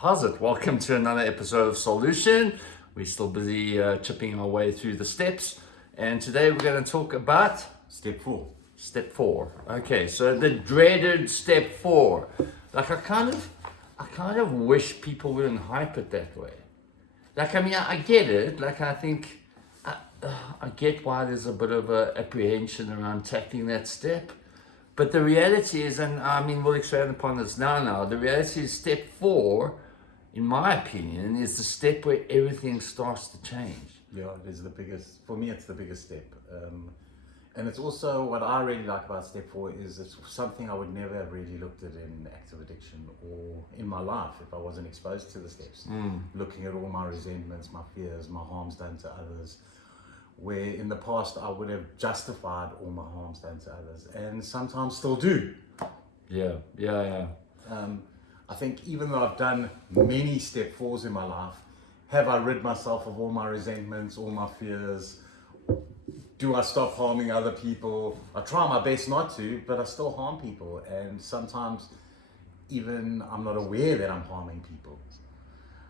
How's it? Welcome to another episode of Solution. We're still busy chipping our way through the steps, and today we're going to talk about Step 4. step 4. Okay, so the dreaded step 4. Like I kind of wish people wouldn't hype it that way. Like I get it. Like I think I get why there's a bit of a apprehension around tackling that step. But the reality is, and I mean, we'll expand upon this now. The reality is step 4, in my opinion, is the step where everything starts to change. Yeah, it is the biggest, for me it's the biggest step. And it's also, what I really like about step 4 is it's something I would never have really looked at in active addiction or in my life if I wasn't exposed to the steps. Looking at all my resentments, my fears, my harms done to others, where in the past I would have justified all my harms done to others, and sometimes still do. Yeah. I think even though I've done many step 4s in my life, have I rid myself of all my resentments, all my fears? Do I stop harming other people? I try my best not to, but I still harm people, and sometimes even I'm not aware that I'm harming people.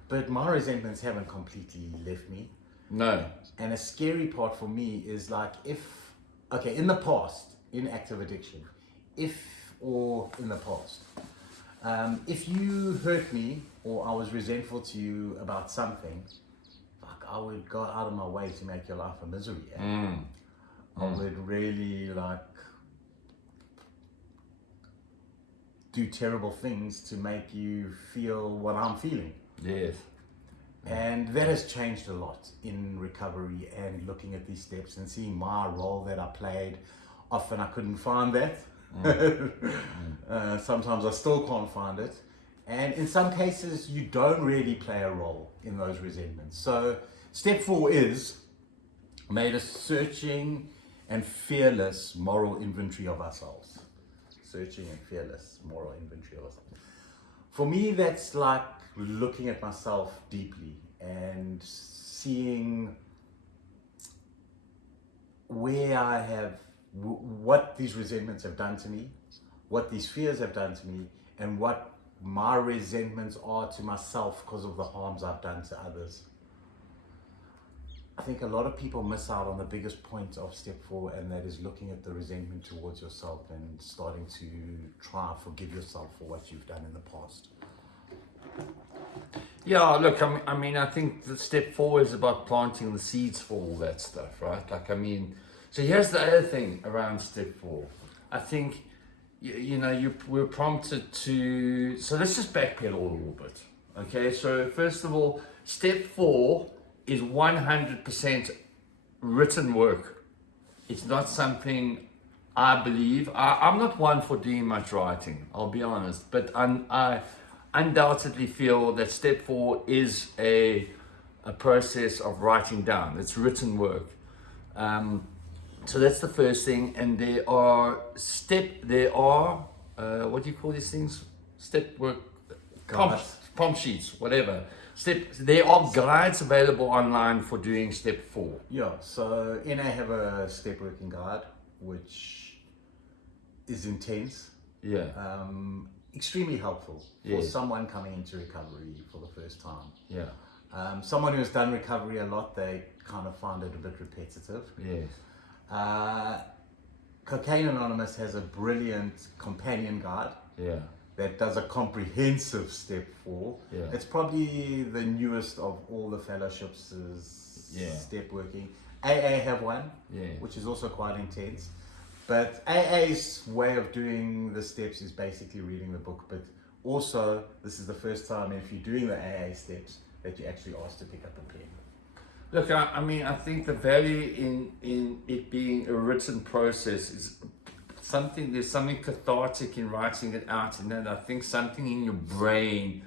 But my resentments haven't completely left me. No. And a scary part for me is like in the past, in active addiction, if you hurt me or I was resentful to you about something, I would go out of my way to make your life a misery. I would really do terrible things to make you feel what I'm feeling. Yes. And that has changed a lot in recovery and looking at these steps and seeing my role that I played. Often I couldn't find that. Sometimes I still can't find it. And in some cases, you don't really play a role in those resentments. So step 4 is made a searching and fearless moral inventory of ourselves. Searching and fearless moral inventory of ourselves. For me, that's like looking at myself deeply and seeing where I have, what these resentments have done to me, what these fears have done to me, and what my resentments are to myself because of the harms I've done to others. I think a lot of people miss out on the biggest point of step 4, and that is looking at the resentment towards yourself and starting to try and forgive yourself for what you've done in the past. Yeah, look, I think the step 4 is about planting the seeds for all that stuff, right? So here's the other thing around step 4. I think, we're prompted to, so let's just backpedal a little bit, okay? So first of all, step 4 is 100% written work. It's not something I believe, I'm not one for doing much writing, I'll be honest, but I undoubtedly feel that step 4 is a process of writing down. It's written work. So that's the first thing. And there are what do you call these things? Step work, prompt sheets, whatever. There are guides available online for doing step 4. Yeah, so NA have a step working guide, which is intense. Yeah. Extremely helpful for someone coming into recovery for the first time. Yeah. Someone who has done recovery a lot, they kind of find it a bit repetitive. Yes. Cocaine Anonymous has a brilliant companion guide. Yeah. That does a comprehensive step 4. Yeah. It's probably the newest of all the fellowships step working. AA have one, which is also quite intense. But AA's way of doing the steps is basically reading the book, but also this is the first time if you're doing the AA steps that you're actually asked to pick up a pen. Look, I think the value in it being a written process is there's something cathartic in writing it out, and then I think something in your brain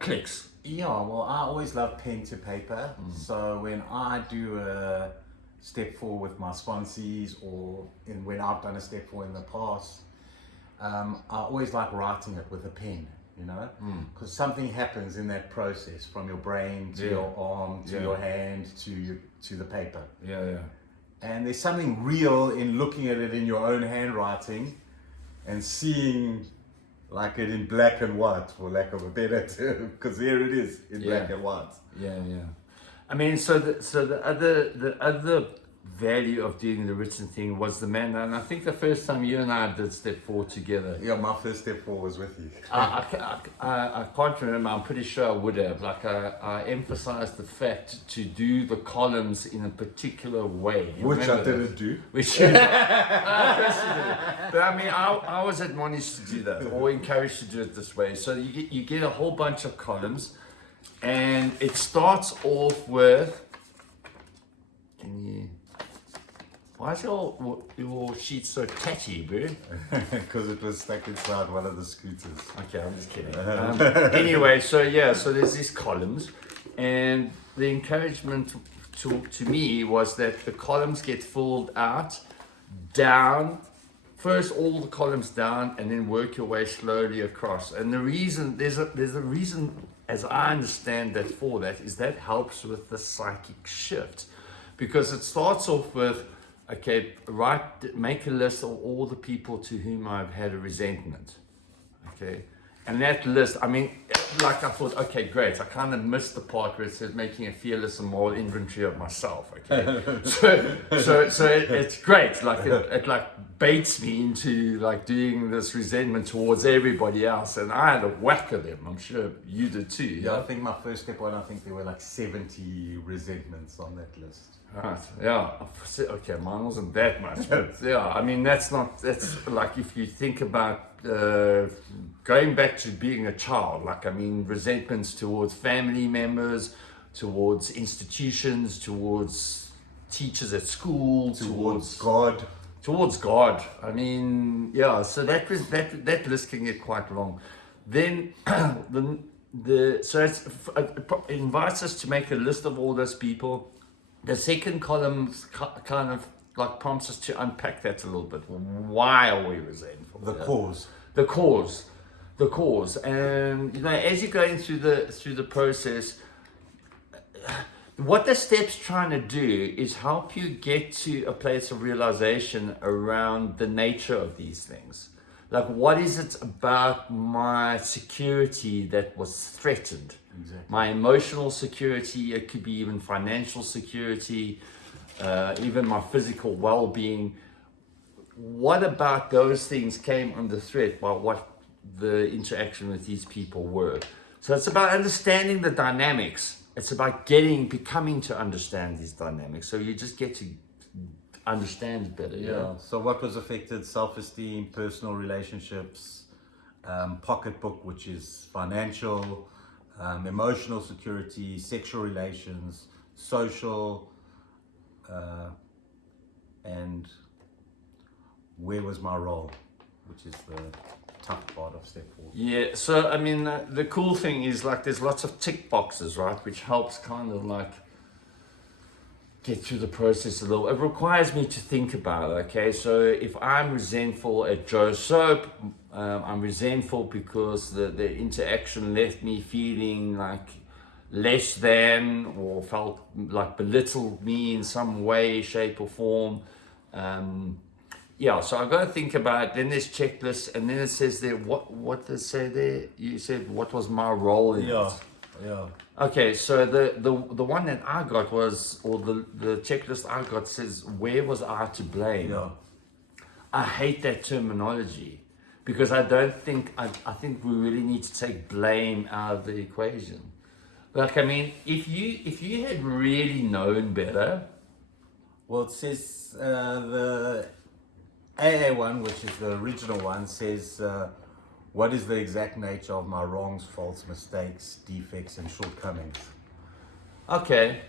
clicks. Yeah, well, I always love pen to paper. So when I do a step 4 with my sponsees, or when I've done a step 4 in the past, I always like writing it with a pen, because something happens in that process from your brain to your arm to your hand to the paper. Yeah. And there's something real in looking at it in your own handwriting and seeing like it in black and white, for lack of a better term, because here it is in black and white. Yeah. I mean, so the other value of doing the written thing was the man, and I think the first time you and I did step 4 together. Yeah, my first step 4 was with you. I can't remember. I'm pretty sure I would have. Like I emphasized the fact to do the columns in a particular way. Which I didn't do. Which I personally did. But I mean, I was admonished to do that, or encouraged to do it this way. So you get a whole bunch of columns, and it starts off with. Why is your sheet so tatty, bro? Because it was stuck inside one of the scooters. Okay, I'm just kidding. Anyway, so there's these columns, and the encouragement to me was that the columns get filled out, down, first all the columns down, and then work your way slowly across. And the reason, there's a reason, as I understand that for that, is that helps with the psychic shift. Because it starts off with, okay, make a list of all the people to whom I've had a resentment. Okay. And that list, I mean, like I thought, okay, great. I kind of missed the part where it says making a fearless and moral inventory of myself. Okay. so it's great. Like it like baits me into like doing this resentment towards everybody else. And I had a whack of them. I'm sure you did too. Yeah, I think my first step 1, I think there were like 70 resentments on that list. Right, yeah, okay, mine wasn't that much, but yeah, I mean, that's like if you think about going back to being a child, like, I mean, resentments towards family members, towards institutions, towards teachers at school, towards God. I mean, yeah, so that list can get quite long. Then so it invites us to make a list of all those people. The second column kind of like prompts us to unpack that a little bit. Why are we resentful? The cause. The cause. And you know, as you're going through the process, what the step's trying to do is help you get to a place of realization around the nature of these things. Like, what is it about my security that was threatened? Exactly. My emotional security, it could be even financial security, even my physical well-being. What about those things came under threat by what the interaction with these people were? So it's about understanding the dynamics. It's about becoming to understand these dynamics. So you just get to understand better. Yeah. So what was affected? Self-esteem, personal relationships, pocketbook, which is financial, emotional security, sexual relations, social, and where was my role, which is the tough part of step 4. Yeah, so I mean, the cool thing is like there's lots of tick boxes, right, which helps kind of like get through the process a little. It requires me to think about it, okay? So if I'm resentful at Joe Soap, I'm resentful because the interaction left me feeling like less than, or felt like belittled me in some way, shape or form. Yeah, so I've got to think about it. Then there's checklists, and then it says there, what does it say there? You said, what was my role in it? Yeah. Okay, so the one that I got was, or the checklist I got says, where was I to blame? Yeah. I hate that terminology because I think we really need to take blame out of the equation. Like, I mean, if you had really known better. Well, it says the AA one, which is the original one, says what is the exact nature of my wrongs, faults, mistakes, defects, and shortcomings? Okay.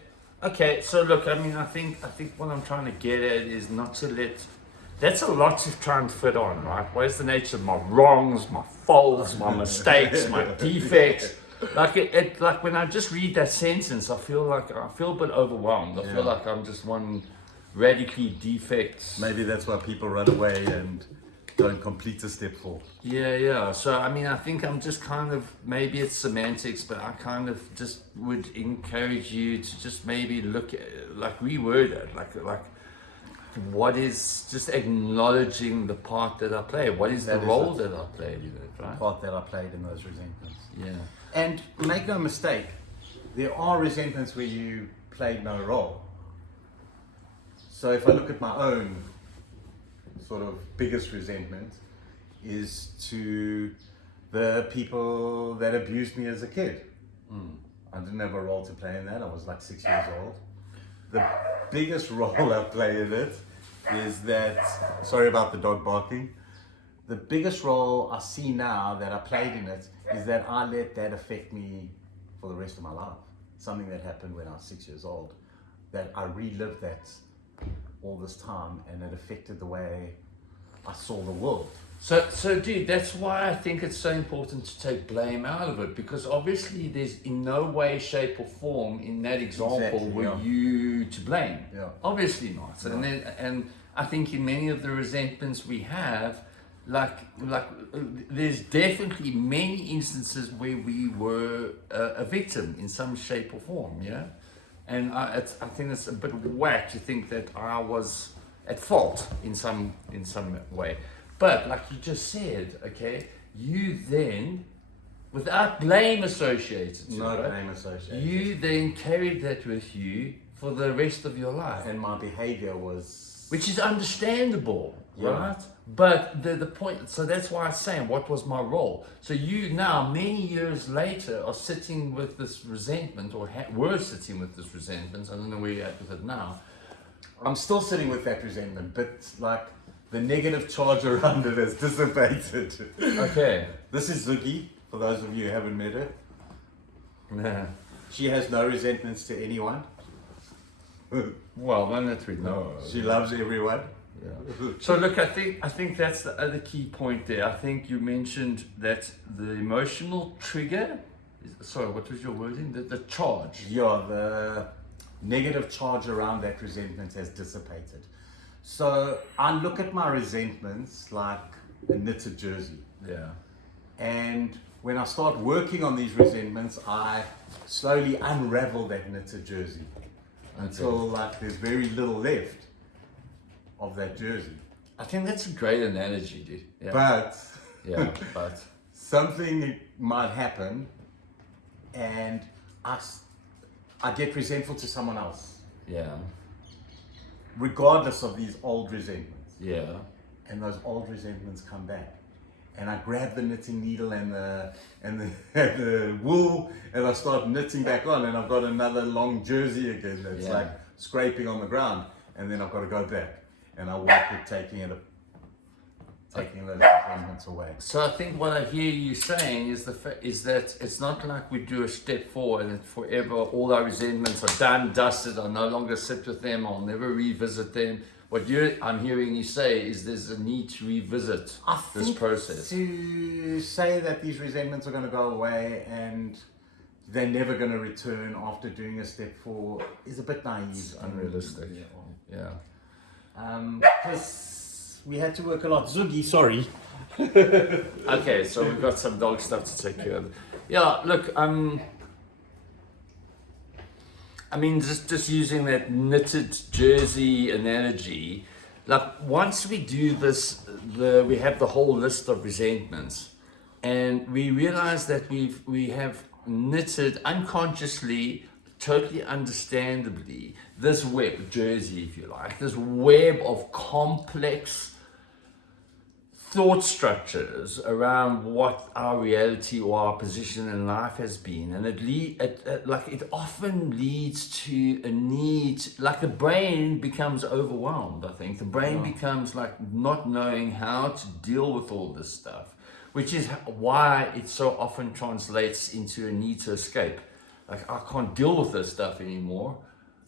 So look, I mean, I think what I'm trying to get at is not to let. That's a lot to try and fit on, right? What is the nature of my wrongs, my faults, my mistakes, my defects? Like like when I just read that sentence, I feel a bit overwhelmed. I feel like I'm just one radically defect. Maybe that's why people run away and don't complete a step 4. Yeah. So I mean, I think I'm just kind of, maybe it's semantics, but I kind of just would encourage you to just maybe look at, like, reword it, like what is just acknowledging the part that I play? What is the That is role it. that I played in it, right? Part that I played in those resentments. Yeah. And make no mistake, there are resentments where you played no role. So if I look at my own sort of biggest resentment is to the people that abused me as a kid. I didn't have a role to play in that. I was like 6 years old. The biggest role I play in it is that, sorry about the dog barking, the biggest role I see now that I played in it is that I let that affect me for the rest of my life. Something that happened when I was 6 years old, that I relived that all this time, and it affected the way I saw the world. So dude, that's why I think it's so important to take blame out of it, because obviously there's in no way, shape or form in that example Exactly, were yeah. you to blame. Yeah. Obviously not. No. And I think in many of the resentments we have, like there's definitely many instances where we were a victim in some shape or form, yeah? And I think it's a bit whack to think that I was at fault in some way. But like you just said, okay, you then, without blame associated to No it, blame associated. you then carried that with you for the rest of your life. And my behavior was... Which is understandable, Yeah. right? But the point, so that's why I'm saying, what was my role? So you now, many years later, are sitting with this resentment, or were sitting with this resentment. I don't know where you're at with it now. I'm still sitting with that resentment, but like the negative charge around it has dissipated. Okay. This is Ziggy, for those of you who haven't met her. Yeah. She has no resentments to anyone. Well, none that we know. She loves everyone. Yeah. So look, I think that's the other key point there. I think you mentioned that the emotional trigger. Sorry, what was your wording? The charge. Yeah, the negative charge around that resentment has dissipated. So I look at my resentments like a knitted jersey. Yeah. And when I start working on these resentments, I slowly unravel that knitted jersey until like there's very little left of that jersey. I think that's a great analogy, dude. Yeah. But Yeah, but something might happen and I get resentful to someone else, yeah, regardless of these old resentments. yeah, And those old resentments come back. And I grab the knitting needle and the wool, and I start knitting back on, and I've got another long jersey again that's Yeah. like scraping on the ground, and then I've got to go back, and I work at taking those resentments away. So I think what I hear you saying is that it's not like we do a step 4 and it's forever. All our resentments are done, dusted. I'll no longer sit with them. I'll never revisit them. What I'm hearing you say is there's a need to revisit this process. To say that these resentments are going to go away and they're never going to return after doing a step 4 is a bit naive. It's unrealistic. Yeah. Because we had to work a lot. Zoogie, sorry. Okay, so we've got some dog stuff to take care of. Yeah, look, I mean, just using that knitted jersey analogy, like once we do this, we have the whole list of resentments, and we realize that we have knitted unconsciously, totally understandably, this web, jersey if you like, this web of complex thought structures around what our reality or our position in life has been, and it often leads to a need, like the brain becomes overwhelmed. I think the brain becomes like not knowing how to deal with all this stuff, which is why it so often translates into a need to escape. Like, I can't deal with this stuff anymore.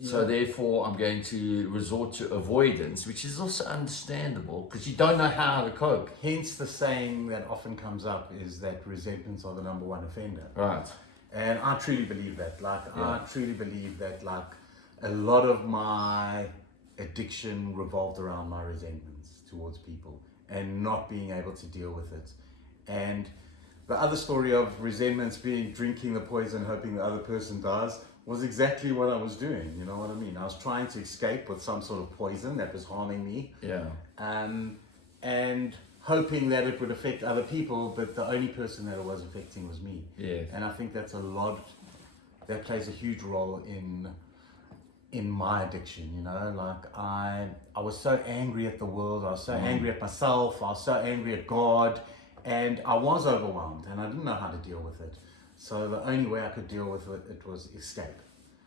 So therefore I'm going to resort to avoidance, which is also understandable because you don't know how to cope. Hence the saying that often comes up is that resentments are the number one offender. Right. And I truly believe that. Like, Yeah. I truly believe that, like, a lot of my addiction revolved around my resentments towards people and not being able to deal with it. And the other story of resentments being drinking the poison, hoping the other person dies, was exactly what I was doing. You know what I mean? I was trying to escape with some sort of poison that was harming me. Yeah. And hoping that it would affect other people, but the only person that it was affecting was me. Yeah. And I think that plays a huge role in my addiction, you know. Like I was so angry at the world, I was so angry at myself, I was so angry at God, and I was overwhelmed and I didn't know how to deal with it. So the only way I could deal with it was escape.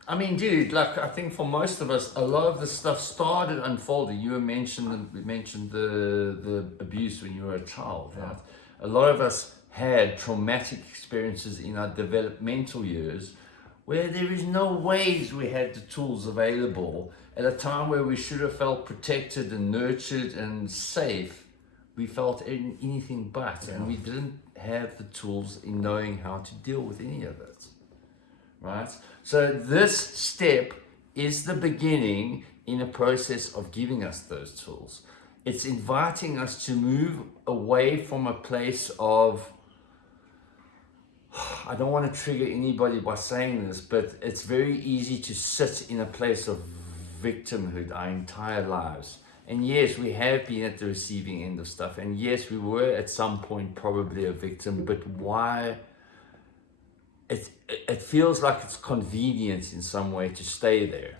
I mean, dude, like I think for most of us, a lot of the stuff started unfolding. You mentioned the abuse when you were a child, right? A lot of us had traumatic experiences in our developmental years where there is no ways we had the tools available at a time where we should have felt protected and nurtured and safe. We felt anything but, and we didn't have the tools in knowing how to deal with any of it, right? So this step is the beginning in a process of giving us those tools. It's inviting us to move away from a place of, I don't want to trigger anybody by saying this, but it's very easy to sit in a place of victimhood our entire lives. And yes, we have been at the receiving end of stuff. And yes, we were at some point probably a victim, but why? It feels like it's convenient in some way to stay there.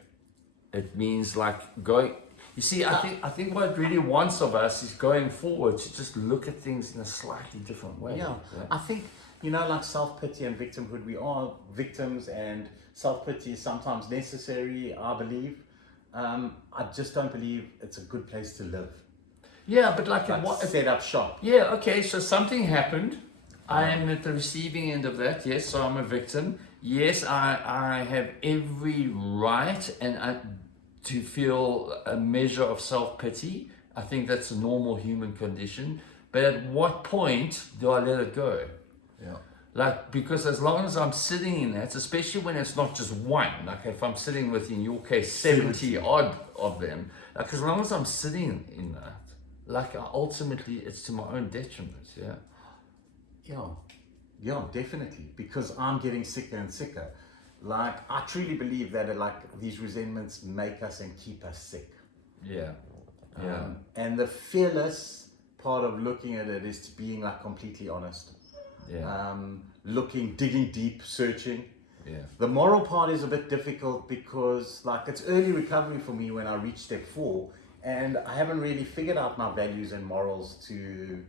It means like going, you see, I think what it really wants of us is going forward to just look at things in a slightly different way. Yeah. I think, you know, like self-pity and victimhood, we are victims, and self-pity is sometimes necessary, I believe. I just don't believe it's a good place to live. Yeah, but like set up shop. Yeah, okay, so something happened. I am at the receiving end of that. Yes, so I'm a victim. Yes, I have every right to feel a measure of self-pity. I think that's a normal human condition. But at what point do I let it go? Yeah. Like, because as long as I'm sitting in that, especially when it's not just one, like if I'm sitting with, in your case, 70 odd of them, like as long as I'm sitting in that, like ultimately it's to my own detriment, yeah. Yeah, definitely, because I'm getting sicker and sicker. Like, I truly believe that these resentments make us and keep us sick. Yeah. And the fearless part of looking at it is to being like completely honest. Yeah. Digging deep, searching. Yeah. The moral part is a bit difficult because like it's early recovery for me when I reach step 4, and I haven't really figured out my values and morals to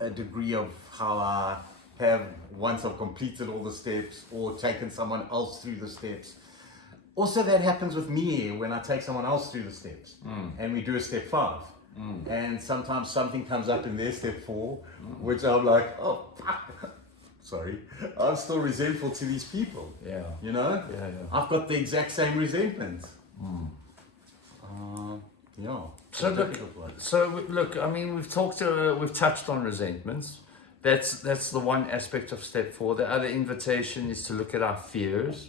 a degree of how I have once I've completed all the steps or taken someone else through the steps. Also, that happens with me when I take someone else through the steps and we do a step 5. And sometimes something comes up in their step 4, which I'm like, oh, fuck. Sorry, I'm still resentful to these people. Yeah. You know? Yeah. I've got the exact same resentment. Yeah. So look, I mean, we've touched on resentments. That's the one aspect of step 4. The other invitation is to look at our fears,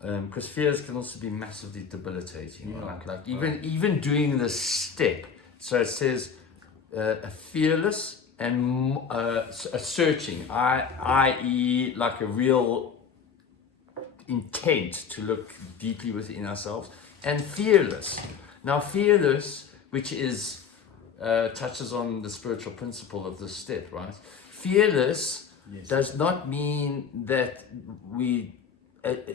because fears can also be massively debilitating. Yeah. Right? Like even doing this step. So it says a fearless and a searching, i.e., like a real intent to look deeply within ourselves, and fearless. Now, fearless, which is touches on the spiritual principle of this step, right? Fearless does not mean that we.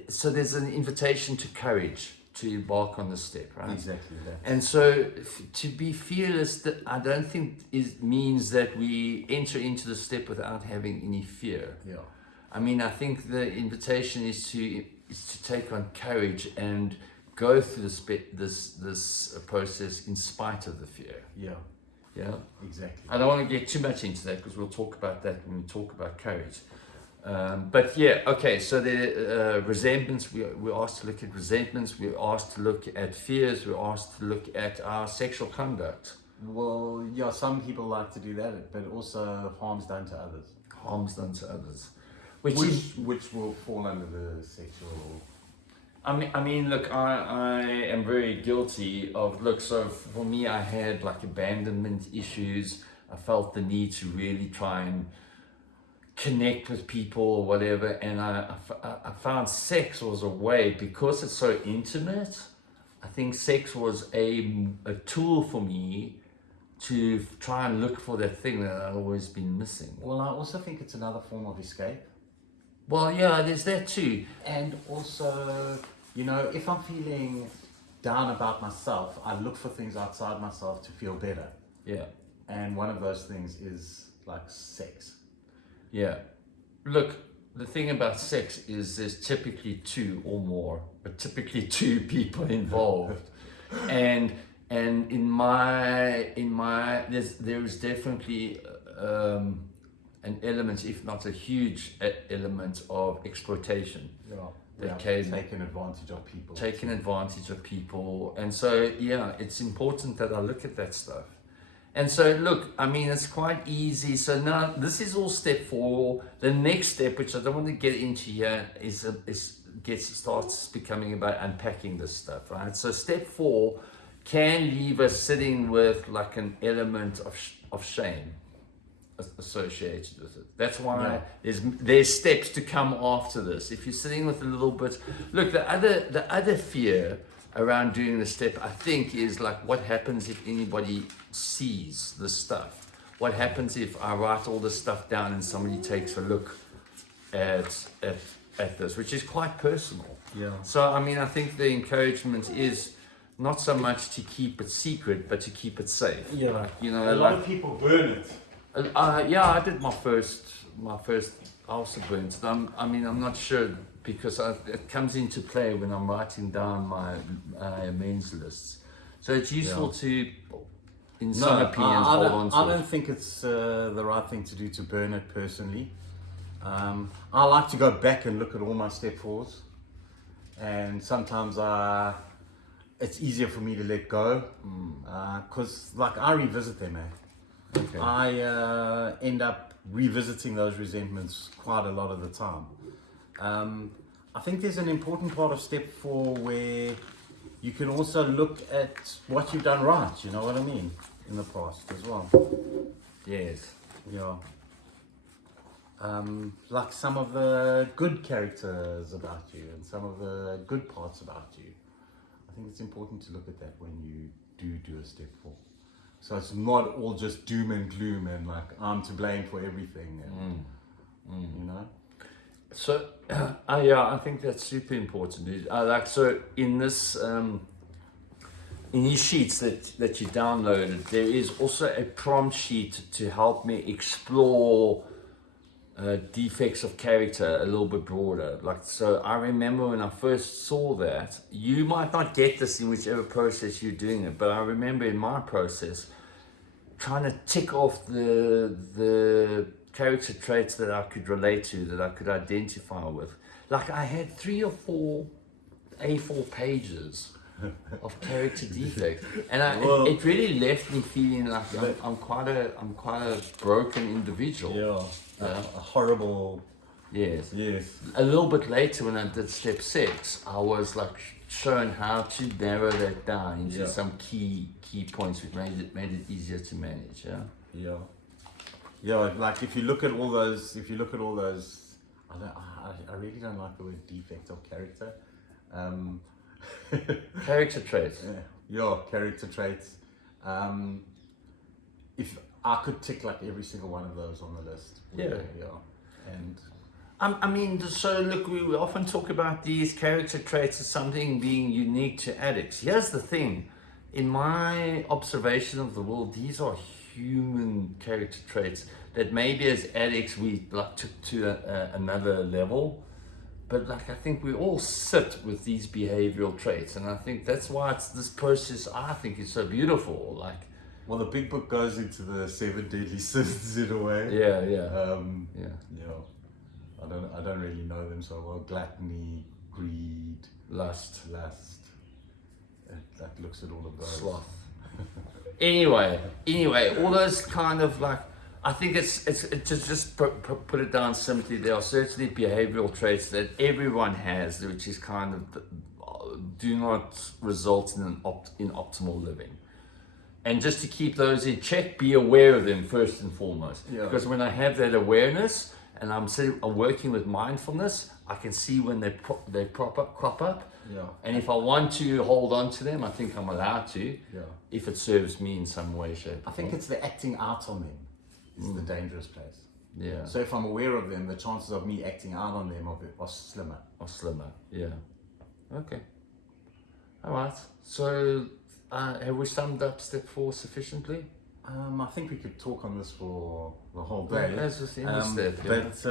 So there's an invitation to courage to embark on this step, right? Exactly that. And so to be fearless, that I don't think means that we enter into the step without having any fear. Yeah. I mean, I think the invitation is to take on courage and go through this process in spite of the fear. Yeah. Yeah. Exactly. I don't want to get too much into that because we'll talk about that when we talk about courage. But yeah, okay, so the resentments, we're asked to look at resentments, we're asked to look at fears, we're asked to look at our sexual conduct. Well, yeah, some people like to do that, but also harms done to others. Harms done to others. Which will fall under the sexual... I mean, look, I am very guilty of, so for me, I had like abandonment issues. I felt the need to really try and connect with people or whatever. And I found sex was a way, because it's so intimate. I think sex was a tool for me to try and look for that thing that I'd always been missing. Well, I also think it's another form of escape. Well, yeah, there's that too. And also, you know, if I'm feeling down about myself, I look for things outside myself to feel better. Yeah. And one of those things is like sex. Yeah. Look, the thing about sex is there's typically two or more, but typically two people involved. and in my there is definitely an element, if not a huge element, of exploitation. Yeah. That taking advantage of people. Taking advantage of people. And so, yeah, it's important that I look at that stuff. And so, look, I mean, it's quite easy. So now this is all step 4. The next step, which I don't want to get into here, starts becoming about unpacking this stuff, right? So step 4 can leave us sitting with like an element of shame associated with it. That's why there's steps to come after this. If you're sitting with a little bit, look, the other fear around doing the step, I think, is like, what happens if anybody sees the stuff? What happens if I write all this stuff down and somebody takes a look at this, which is quite personal. Yeah. So I mean, I think the encouragement is not so much to keep it secret, but to keep it safe. Yeah. Like, you know, a lot of people burn it. Yeah, I did my first house burns. I mean, I'm not sure, because it comes into play when I'm writing down my amends lists. So it's useful to, in some opinions, hold on to I it. don't think it's the right thing to do to burn it personally. I like to go back and look at all my step 4s, and sometimes it's easier for me to let go, because like I revisit them, Okay. I end up revisiting those resentments quite a lot of the time. I think there's an important part of step 4 where you can also look at what you've done right, you know what I mean, in the past as well. Yes. Yeah. Like some of the good characters about you and some of the good parts about you. I think it's important to look at that when you do a step 4. So it's not all just doom and gloom and like I'm to blame for everything, and, you know. So, yeah, I think that's super important. So in this, in these sheets that you downloaded, there is also a prompt sheet to help me explore defects of character a little bit broader. Like, so I remember when I first saw that, you might not get this in whichever process you're doing it, but I remember in my process trying to tick off the character traits that I could relate to, that I could identify with. Like, I had 3 or 4 A4 pages of character defects, and it really left me feeling like I'm quite a broken individual. A horrible. Yes. Yes. A little bit later, when I did step 6, I was like shown how to narrow that down into some key points, which made it easier to manage. Yeah, like if you look at all those, I really don't like the word defect of character. Character traits. Yeah, character traits. If I could tick like every single one of those on the list. And I mean, so look, we often talk about these character traits as something being unique to addicts. Here's the thing. In my observation of the world, these are human character traits that maybe as addicts we like took to another level. But like, I think we all sit with these behavioral traits, and I think that's why this process, I think, is so beautiful. Like, well, the big book goes into the 7 deadly sins in a way. Yeah. I don't really know them so well. Gluttony, greed, Lust. That looks at all of those. Sloth. Anyway, all those kind of like, I think it's to just put it down simply, there are certainly behavioral traits that everyone has, which is kind of do not result in optimal living. And just to keep those in check, be aware of them first and foremost. Yeah. Because when I have that awareness, and I'm working with mindfulness, I can see when they crop up. Yeah. And if I want to hold on to them, I think I'm allowed to. Yeah. If it serves me in some way, shape. I think it's the acting out on them is the dangerous place. Yeah. So if I'm aware of them, the chances of me acting out on them are slimmer. Or slimmer. Yeah. Okay. All right. So have we summed up step 4 sufficiently? I think we could talk on this for the whole day. As with any step, yeah. But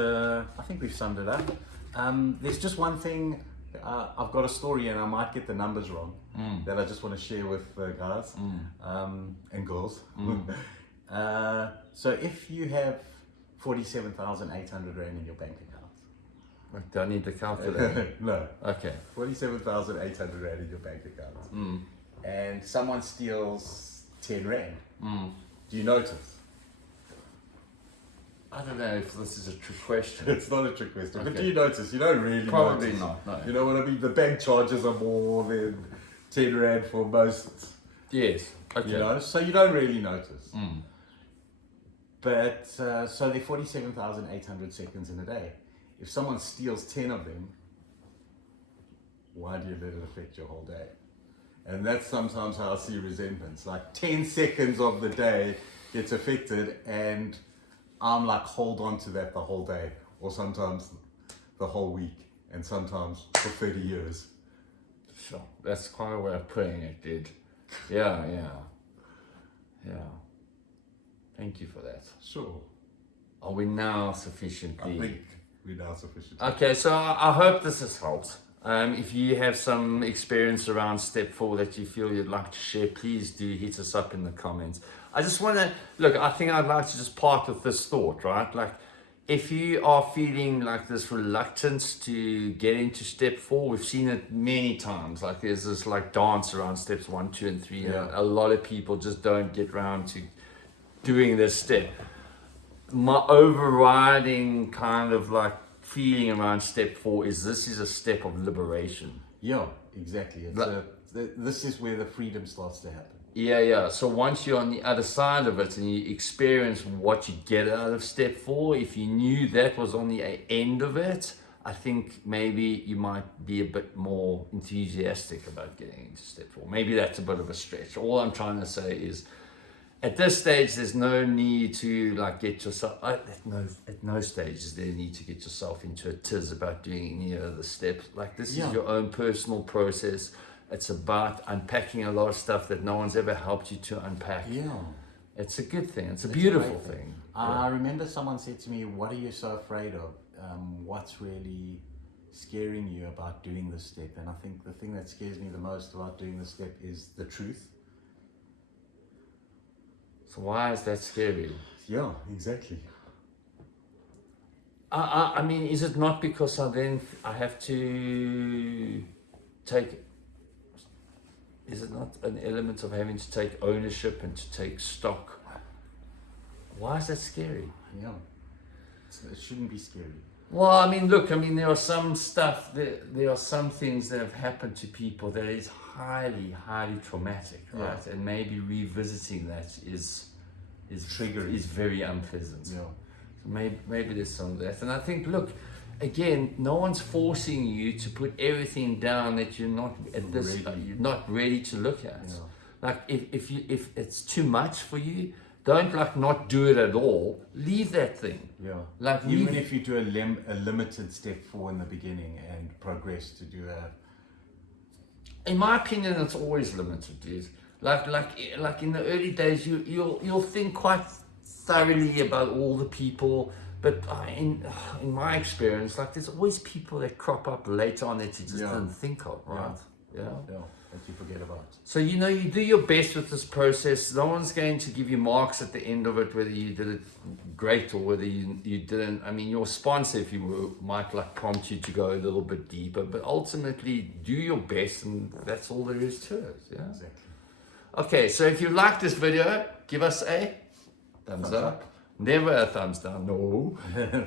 I think we've summed it up. There's just one thing. I've got a story, and I might get the numbers wrong, that I just want to share with the guys and girls. So if you have 47,800 Rand in your bank account. Do I need the calculator? No. Okay. 47,800 Rand in your bank account. And someone steals 10 Rand. Do you notice? I don't know if this is a trick question. It's not a trick question, but Okay. do you notice? You don't really Probably notice. not, no. You know what I mean? The bank charges are more than 10 Rand for most. Yes. Okay. You know, so you don't really notice. But so they're 47,800 seconds in a day. If someone steals 10 of them, why do you let it affect your whole day? And that's sometimes how I see resentments. Like 10 seconds of the day gets affected, and I'm like, hold on to that the whole day, or sometimes the whole week, and sometimes for 30 years. Sure. That's quite a way of putting it, dude. Yeah. Thank you for that. Sure. Are we now I sufficiently... think we're now sufficient. Okay, so I hope this has helped. If you have some experience around step 4 that you feel you'd like to share, please do hit us up in the comments. I just want to, look, I think I'd like to just part with this thought, right? Like, if you are feeling like this reluctance to get into step 4, we've seen it many times. Like, there's this like dance around steps 1, 2, and 3. Yeah. A lot of people just don't get around to doing this step. My overriding kind of like feeling around step 4 is this is a step of liberation. Yeah, exactly. This is where the freedom starts to happen. Yeah. So once you're on the other side of it and you experience what you get out of step 4, if you knew that was on the end of it, I think maybe you might be a bit more enthusiastic about getting into step 4. Maybe that's a bit of a stretch. All I'm trying to say is, at this stage, there's no need to like get yourself. At no stage is there a need to get yourself into a tiz about doing any of the steps. Like, this is your own personal process. It's about unpacking a lot of stuff that no one's ever helped you to unpack. Yeah. It's a good thing. It's a beautiful thing. I remember someone said to me, "What are you so afraid of? What's really scaring you about doing this step?" And I think the thing that scares me the most about doing this step is the truth. So why is that scary? Yeah, exactly. I mean, is it not because I have to take... Is it not an element of having to take ownership and to take stock? Why is that scary? Yeah. It shouldn't be scary. Well, I mean, look, there are some stuff, there are some things that have happened to people that is highly, highly traumatic, right? Yeah. And maybe revisiting that is Triggering. is very unpleasant. Yeah. So maybe there's some of that. And I think, look, again, no one's forcing you to put everything down that you're not you're not ready to look at. Yeah. Like, if it's too much for you, don't like not do it at all. Leave that thing. Yeah. Like, even if you do a limited step 4 in the beginning and progress to do in my opinion, it's always limited, dude. Like in the early days, you'll think quite thoroughly about all the people, but in my experience, like, there's always people that crop up later on that you just didn't think of, right? Yeah. that you forget about. So, you do your best with this process. No one's going to give you marks at the end of it, whether you did it great or whether you didn't. I mean, your sponsor, if you will, might like prompt you to go a little bit deeper, but ultimately do your best, and that's all there is to it. Yeah. Exactly. Okay, so if you like this video, give us a thumbs up. Never a thumbs down, no.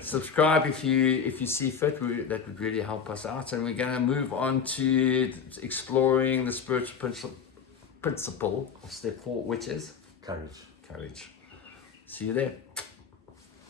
Subscribe if you see fit. That would really help us out. And we're going to move on to exploring the spiritual principle of step 4, which is Courage. courage. See you there.